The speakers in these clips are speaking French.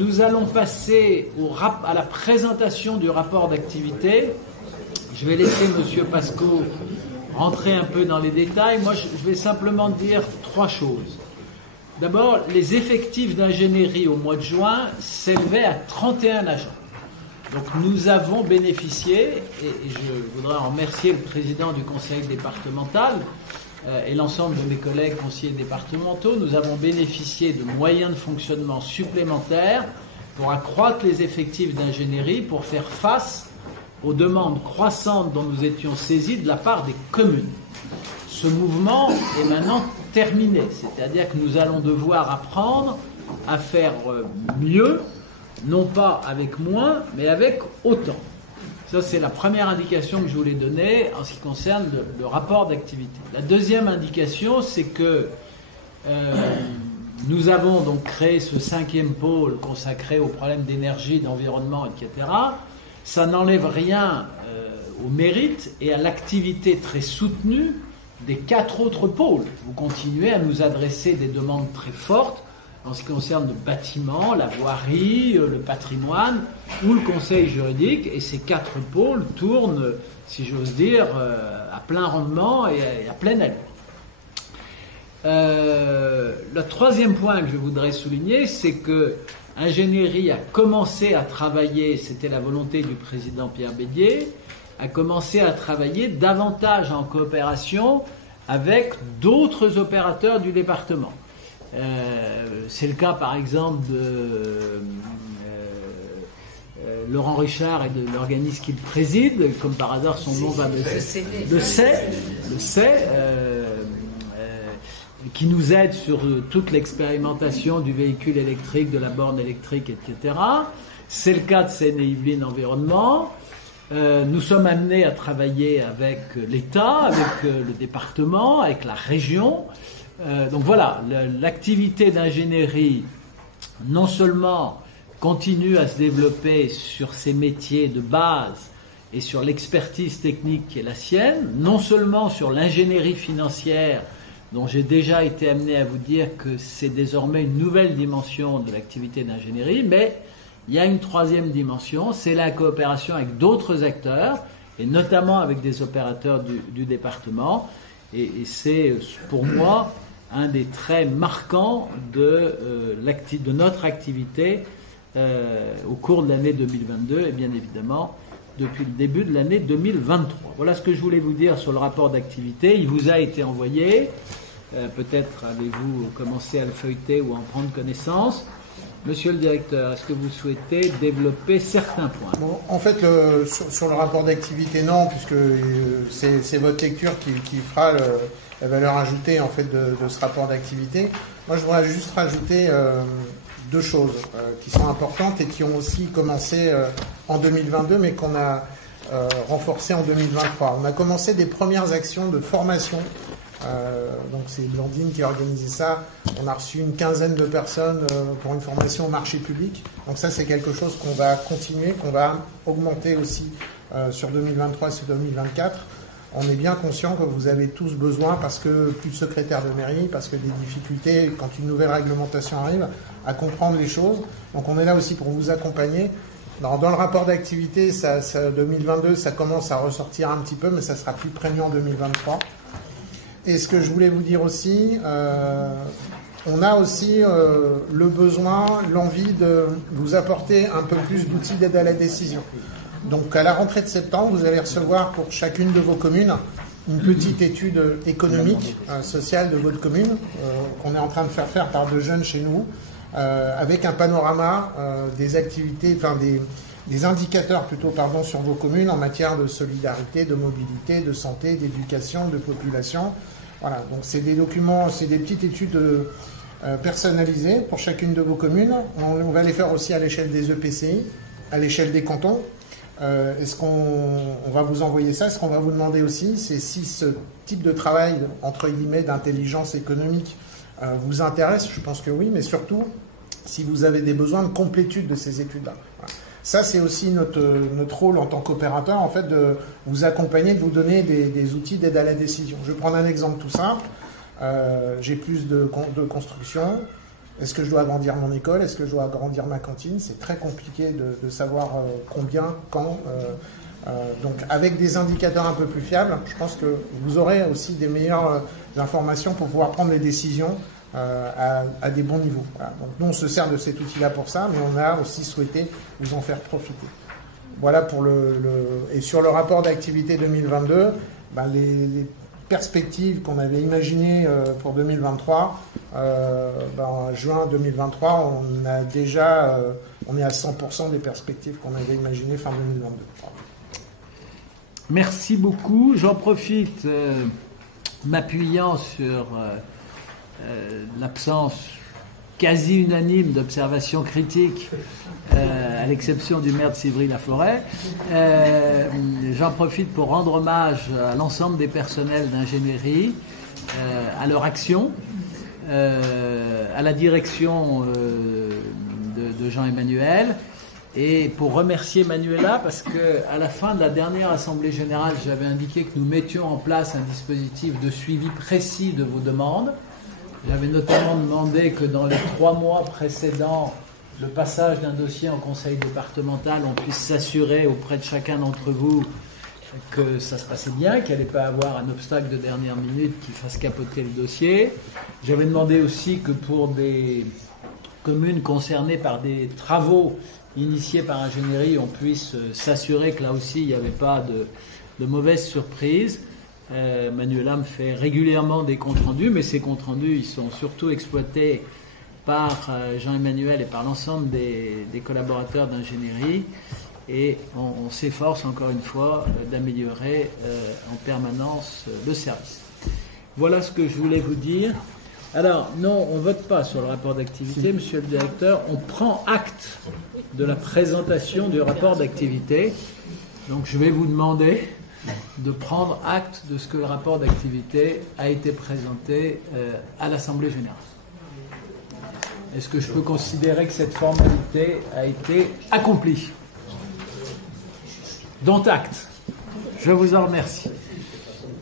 Nous allons passer à la présentation du rapport d'activité. Je vais laisser M. Pasco rentrer un peu dans les détails. Moi, je vais simplement dire 3 choses. D'abord, les effectifs d'ingénierie au mois de juin s'élevaient à 31 agents. Donc nous avons bénéficié, et je voudrais en remercier le président du conseil départemental et l'ensemble de mes collègues conseillers départementaux, nous avons bénéficié de moyens de fonctionnement supplémentaires pour accroître les effectifs d'ingénierie, pour faire face aux demandes croissantes dont nous étions saisis de la part des communes. Ce mouvement est maintenant terminé, c'est-à-dire que nous allons devoir apprendre à faire mieux, non pas avec moins, mais avec autant. Ça, c'est la première indication que je voulais donner en ce qui concerne le rapport d'activité. La deuxième indication, c'est que nous avons donc créé ce 5e pôle consacré aux problèmes d'énergie, d'environnement, etc. Ça n'enlève rien au mérite et à l'activité très soutenue des 4 autres pôles. Vous continuez à nous adresser des demandes très fortes en ce qui concerne le bâtiment, la voirie, le patrimoine ou le conseil juridique, et ces 4 pôles tournent, si j'ose dire, à plein rendement et à pleine allure. Le 3e point que je voudrais souligner, c'est que Ingénierie a commencé à travailler, c'était la volonté du président Pierre Bédier, a commencé à travailler davantage en coopération avec d'autres opérateurs du département. C'est le cas par exemple de Laurent Richard et de l'organisme qu'il préside, comme par hasard son nom va le sait, qui nous aide sur toute l'expérimentation du véhicule électrique, de la borne électrique, etc. C'est le cas de Seine-et-Yvelines Environnement. Nous sommes amenés à travailler avec l'État, avec le département, avec la région. Donc voilà, l'activité d'ingénierie non seulement continue à se développer sur ses métiers de base et sur l'expertise technique qui est la sienne, non seulement sur l'ingénierie financière dont j'ai déjà été amené à vous dire que c'est désormais une nouvelle dimension de l'activité d'ingénierie, mais il y a une 3e dimension, c'est la coopération avec d'autres acteurs, et notamment avec des opérateurs du département, et c'est pour moi un des traits marquants de notre activité au cours de l'année 2022 et bien évidemment depuis le début de l'année 2023. Voilà ce que je voulais vous dire sur le rapport d'activité. Il vous a été envoyé. Peut-être avez-vous commencé à le feuilleter ou à en prendre connaissance. Monsieur le directeur, est-ce que vous souhaitez développer certains points? Bon, en fait, sur le rapport d'activité, non, puisque c'est votre lecture qui fera la valeur ajoutée en fait de ce rapport d'activité. Moi, je voudrais juste rajouter 2 choses qui sont importantes et qui ont aussi commencé en 2022, mais qu'on a renforcé en 2023. On a commencé des premières actions de formation. Donc c'est Blandine qui a organisé ça. On a reçu une 15aine de personnes pour une formation au marché public. Donc ça, c'est quelque chose qu'on va continuer, qu'on va augmenter aussi sur 2023 et sur 2024. On est bien conscient que vous avez tous besoin, parce que plus de secrétaires de mairie, parce que des difficultés, quand une nouvelle réglementation arrive, à comprendre les choses. Donc on est là aussi pour vous accompagner. Dans le rapport d'activité, 2022, ça commence à ressortir un petit peu, mais ça sera plus prégnant en 2023. Et ce que je voulais vous dire aussi, on a aussi le besoin, l'envie de vous apporter un peu plus d'outils d'aide à la décision. Donc à la rentrée de septembre, vous allez recevoir pour chacune de vos communes une petite étude économique, sociale de votre commune, qu'on est en train de faire par 2 jeunes chez nous, avec un panorama des activités, enfin des indicateurs plutôt, sur vos communes en matière de solidarité, de mobilité, de santé, d'éducation, de population. Voilà, donc c'est des documents, c'est des petites études personnalisées pour chacune de vos communes. On va les faire aussi à l'échelle des EPCI, à l'échelle des cantons. Est-ce qu'on va vous envoyer ça? Ce qu'on va vous demander aussi, c'est si ce type de travail, entre guillemets, d'intelligence économique vous intéresse. Je pense que oui, mais surtout, si vous avez des besoins de complétude de ces études-là. Voilà. Ça, c'est aussi notre rôle en tant qu'opérateur, en fait, de vous accompagner, de vous donner des outils d'aide à la décision. Je vais prendre un exemple tout simple. J'ai plus de construction. Est-ce que je dois agrandir mon école? Est-ce que je dois agrandir ma cantine? C'est très compliqué de savoir combien, quand. Donc avec des indicateurs un peu plus fiables, je pense que vous aurez aussi des meilleures informations pour pouvoir prendre les décisions à des bons niveaux. Voilà. Donc nous on se sert de cet outil-là pour ça, mais on a aussi souhaité vous en faire profiter. Voilà pour et sur le rapport d'activité 2022, ben les perspectives qu'on avait imaginées pour 2023, juin 2023, on est à 100% des perspectives qu'on avait imaginées fin 2022. Merci beaucoup. J'en profite, m'appuyant sur l'absence quasi unanime d'observations critiques, à l'exception du maire de Civry-la-Forêt. J'en profite pour rendre hommage à l'ensemble des personnels d'ingénierie, à leur action, à la direction de Jean-Emmanuel, et pour remercier Manuela, parce qu'à la fin de la dernière Assemblée Générale, j'avais indiqué que nous mettions en place un dispositif de suivi précis de vos demandes. J'avais notamment demandé que dans les 3 mois précédant le passage d'un dossier en conseil départemental, on puisse s'assurer auprès de chacun d'entre vous que ça se passait bien, qu'il n'y allait pas avoir un obstacle de dernière minute qui fasse capoter le dossier. J'avais demandé aussi que pour des communes concernées par des travaux initiés par ingénierie, on puisse s'assurer que là aussi il n'y avait pas de mauvaises surprises. Manuela me fait régulièrement des comptes rendus, mais ces comptes rendus ils sont surtout exploités par Jean-Emmanuel et par l'ensemble des collaborateurs d'ingénierie, et on s'efforce encore une fois d'améliorer en permanence le service. Voilà ce que je voulais vous dire. Alors, non, on ne vote pas sur le rapport d'activité, monsieur le directeur. On prend acte de la présentation du rapport d'activité. Donc, je vais vous demander de prendre acte de ce que le rapport d'activité a été présenté à l'Assemblée générale. Est-ce que je peux considérer que cette formalité a été accomplie? Dont acte. Je vous en remercie.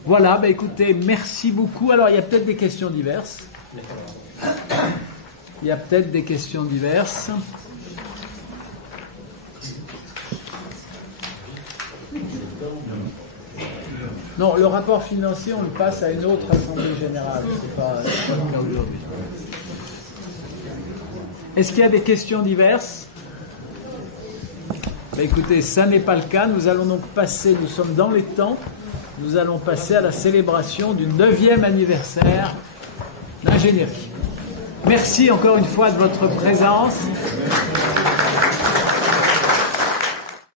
Voilà, écoutez, merci beaucoup. Alors, il y a peut-être des questions diverses. Il y a peut-être des questions diverses. Non, le rapport financier, on le passe à une autre assemblée générale. C'est pas le cas aujourd'hui. Est-ce qu'il y a des questions diverses? Écoutez, ça n'est pas le cas. Nous allons donc passer, nous sommes dans les temps, nous allons passer à la célébration du 9e anniversaire d'ingénierie. Merci encore une fois de votre présence.